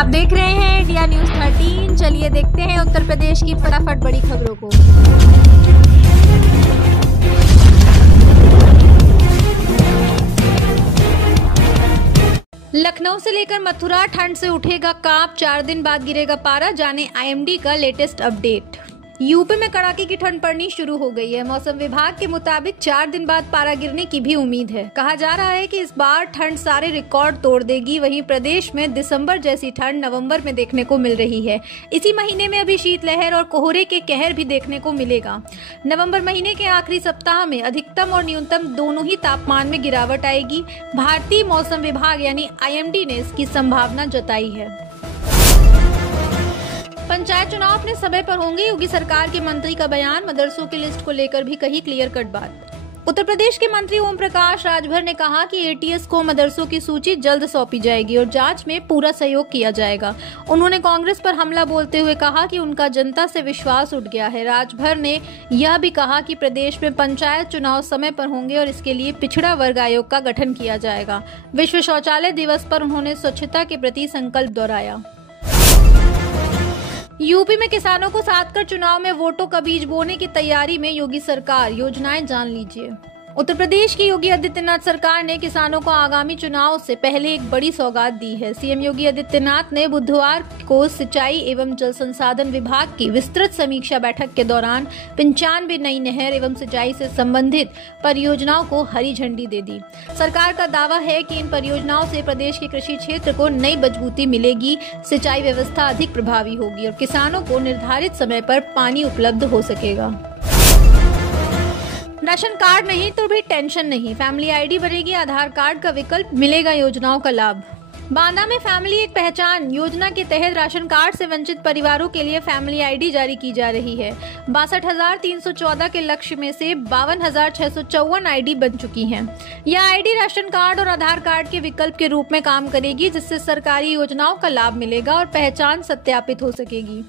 आप देख रहे हैं इंडिया न्यूज 13। चलिए देखते हैं उत्तर प्रदेश की फटाफट बड़ी खबरों को। लखनऊ से लेकर मथुरा, ठंड से उठेगा कांप, 4 दिन बाद गिरेगा पारा। जाने आईएमडी का लेटेस्ट अपडेट। यूपी में कड़ाके की ठंड पड़नी शुरू हो गई है। मौसम विभाग के मुताबिक 4 दिन बाद पारा गिरने की भी उम्मीद है। कहा जा रहा है कि इस बार ठंड सारे रिकॉर्ड तोड़ देगी। वहीं प्रदेश में दिसंबर जैसी ठंड नवंबर में देखने को मिल रही है। इसी महीने में अभी शीतलहर और कोहरे के कहर भी देखने को मिलेगा। नवंबर महीने के आखिरी सप्ताह में अधिकतम और न्यूनतम दोनों ही तापमान में गिरावट आएगी। भारतीय मौसम विभाग यानी आईएमडी ने इसकी संभावना जताई है। पंचायत चुनाव अपने समय पर होंगे, योगी सरकार के मंत्री का बयान। मदरसों की लिस्ट को लेकर भी कही क्लियर कट बात। उत्तर प्रदेश के मंत्री ओम प्रकाश राजभर ने कहा कि एटीएस को मदरसों की सूची जल्द सौंपी जाएगी और जांच में पूरा सहयोग किया जाएगा। उन्होंने कांग्रेस पर हमला बोलते हुए कहा कि उनका जनता से विश्वास उठ गया है। राजभर ने यह भी कहा कि प्रदेश में पंचायत चुनाव समय पर होंगे और इसके लिए पिछड़ा वर्ग आयोग का गठन किया जाएगा। विश्व शौचालय दिवस पर उन्होंने स्वच्छता के प्रति संकल्प दोहराया। यूपी में किसानों को साथ कर चुनाव में वोटों का बीज बोने की तैयारी में योगी सरकार। योजनाएं जान लीजिए। उत्तर प्रदेश की योगी आदित्यनाथ सरकार ने किसानों को आगामी चुनाव से पहले एक बड़ी सौगात दी है। सीएम योगी आदित्यनाथ ने बुधवार को सिंचाई एवं जल संसाधन विभाग की विस्तृत समीक्षा बैठक के दौरान 95 नई नहर एवं सिंचाई से संबंधित परियोजनाओं को हरी झंडी दे दी। सरकार का दावा है कि इन परियोजनाओं से प्रदेश के कृषि क्षेत्र को नई मजबूती मिलेगी, सिंचाई व्यवस्था अधिक प्रभावी होगी और किसानों को निर्धारित समय पर पानी उपलब्ध हो सकेगा। राशन कार्ड नहीं तो भी टेंशन नहीं, फैमिली आईडी बनेगी आधार कार्ड का विकल्प, मिलेगा योजनाओं का लाभ। बांदा में फैमिली एक पहचान योजना के तहत राशन कार्ड से वंचित परिवारों के लिए फैमिली आईडी जारी की जा रही है। 62,314 के लक्ष्य में से 52,654 आईडी बन चुकी हैं। यह आईडी राशन कार्ड और आधार कार्ड के विकल्प के रूप में काम करेगी, जिससे सरकारी योजनाओं का लाभ मिलेगा और पहचान सत्यापित हो सकेगी।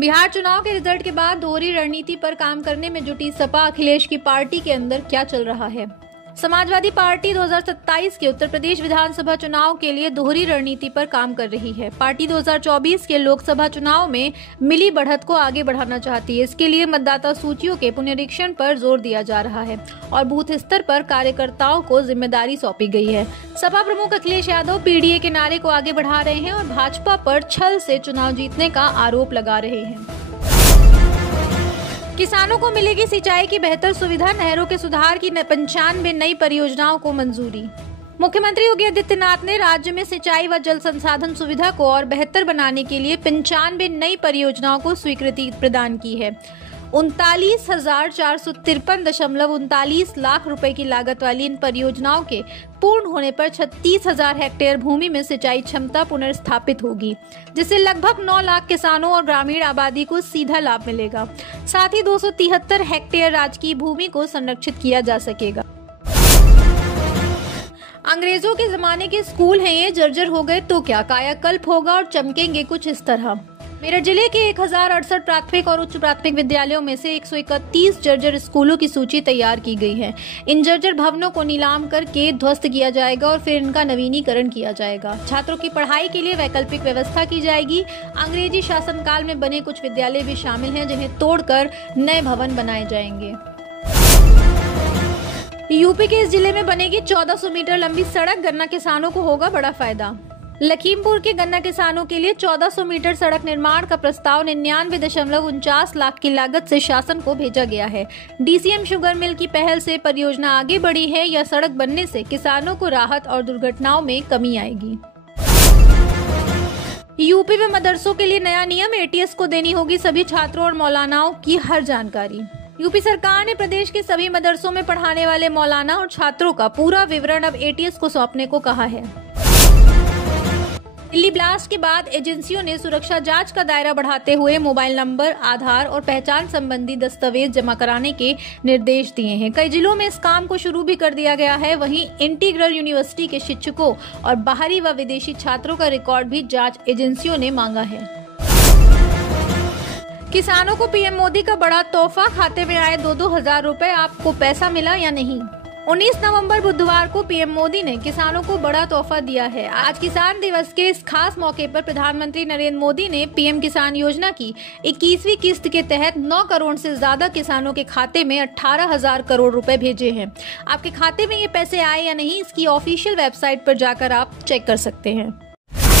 बिहार चुनाव के रिजल्ट के बाद दोहरी रणनीति पर काम करने में जुटी सपा। अखिलेश की पार्टी के अंदर क्या चल रहा है? समाजवादी पार्टी 2027 के उत्तर प्रदेश विधानसभा चुनाव के लिए दोहरी रणनीति पर काम कर रही है। पार्टी 2024 के लोकसभा चुनाव में मिली बढ़त को आगे बढ़ाना चाहती है। इसके लिए मतदाता सूचियों के पुनरीक्षण पर जोर दिया जा रहा है और बूथ स्तर पर कार्यकर्ताओं को जिम्मेदारी सौंपी गई है। सपा प्रमुख अखिलेश यादव पीडीए के नारे को आगे बढ़ा रहे हैं और भाजपा पर छल से चुनाव जीतने का आरोप लगा रहे हैं। किसानों को मिलेगी सिंचाई की बेहतर सुविधा, नहरों के सुधार की 95 नई परियोजनाओं को मंजूरी। मुख्यमंत्री योगी आदित्यनाथ ने राज्य में सिंचाई व जल संसाधन सुविधा को और बेहतर बनाने के लिए 95 नई परियोजनाओं को स्वीकृति प्रदान की है। 39,453.39 लाख रुपए की लागत वाली इन परियोजनाओं के पूर्ण होने पर 36,000 हेक्टेयर भूमि में सिंचाई क्षमता पुनर्स्थापित होगी, जिससे लगभग 9 लाख किसानों और ग्रामीण आबादी को सीधा लाभ मिलेगा। साथ ही 273 हेक्टेयर राजकीय भूमि को संरक्षित किया जा सकेगा। अंग्रेजों के जमाने के स्कूल हैं ये, जर्जर हो गए तो क्या, कायाकल्प होगा और चमकेंगे कुछ इस तरह। मेरठ जिले के 1068 प्राथमिक और उच्च प्राथमिक विद्यालयों में से 131 जर्जर स्कूलों की सूची तैयार की गई है। इन जर्जर भवनों को नीलाम करके ध्वस्त किया जाएगा और फिर इनका नवीनीकरण किया जाएगा। छात्रों की पढ़ाई के लिए वैकल्पिक व्यवस्था की जाएगी। अंग्रेजी शासनकाल में बने कुछ विद्यालय भी शामिल हैं, जिन्हें तोड़कर नए भवन बनाए जाएंगे। यूपी के इस जिले में बनेगी 1400 मीटर लंबी सड़क, गन्ना किसानों को होगा बड़ा फायदा। लखीमपुर के गन्ना किसानों के लिए 1400 मीटर सड़क निर्माण का प्रस्ताव 99.49 लाख की लागत से शासन को भेजा गया है। डीसीएम शुगर मिल की पहल से परियोजना आगे बढ़ी है। यह सड़क बनने से किसानों को राहत और दुर्घटनाओं में कमी आएगी। यूपी में मदरसों के लिए नया नियम, एटीएस को देनी होगी सभी छात्रों और मौलानाओं की हर जानकारी। यूपी सरकार ने प्रदेश के सभी मदरसों में पढ़ाने वाले मौलाना और छात्रों का पूरा विवरण अब एटीएस को सौंपने को कहा है। दिल्ली ब्लास्ट के बाद एजेंसियों ने सुरक्षा जांच का दायरा बढ़ाते हुए मोबाइल नंबर, आधार और पहचान संबंधी दस्तावेज जमा कराने के निर्देश दिए हैं। कई जिलों में इस काम को शुरू भी कर दिया गया है। वहीं इंटीग्रल यूनिवर्सिटी के शिक्षकों और बाहरी व विदेशी छात्रों का रिकॉर्ड भी जांच एजेंसियों ने मांगा है। किसानों को पीएम मोदी का बड़ा तोहफा, खाते में आए 2-2 हजार रुपए, आपको पैसा मिला या नहीं? 19 नवंबर बुधवार को पीएम मोदी ने किसानों को बड़ा तोहफा दिया है। आज किसान दिवस के इस खास मौके पर प्रधानमंत्री नरेंद्र मोदी ने पीएम किसान योजना की 21वीं किस्त के तहत 9 करोड़ से ज्यादा किसानों के खाते में 18,000 करोड़ रुपए भेजे हैं। आपके खाते में ये पैसे आए या नहीं, इसकी ऑफिशियल वेबसाइट पर जाकर आप चेक कर सकते हैं।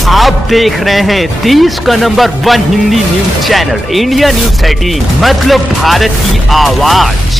आप देख रहे हैं देश का number 1 Hindi news channel India news 13, मतलब भारत की आवाज।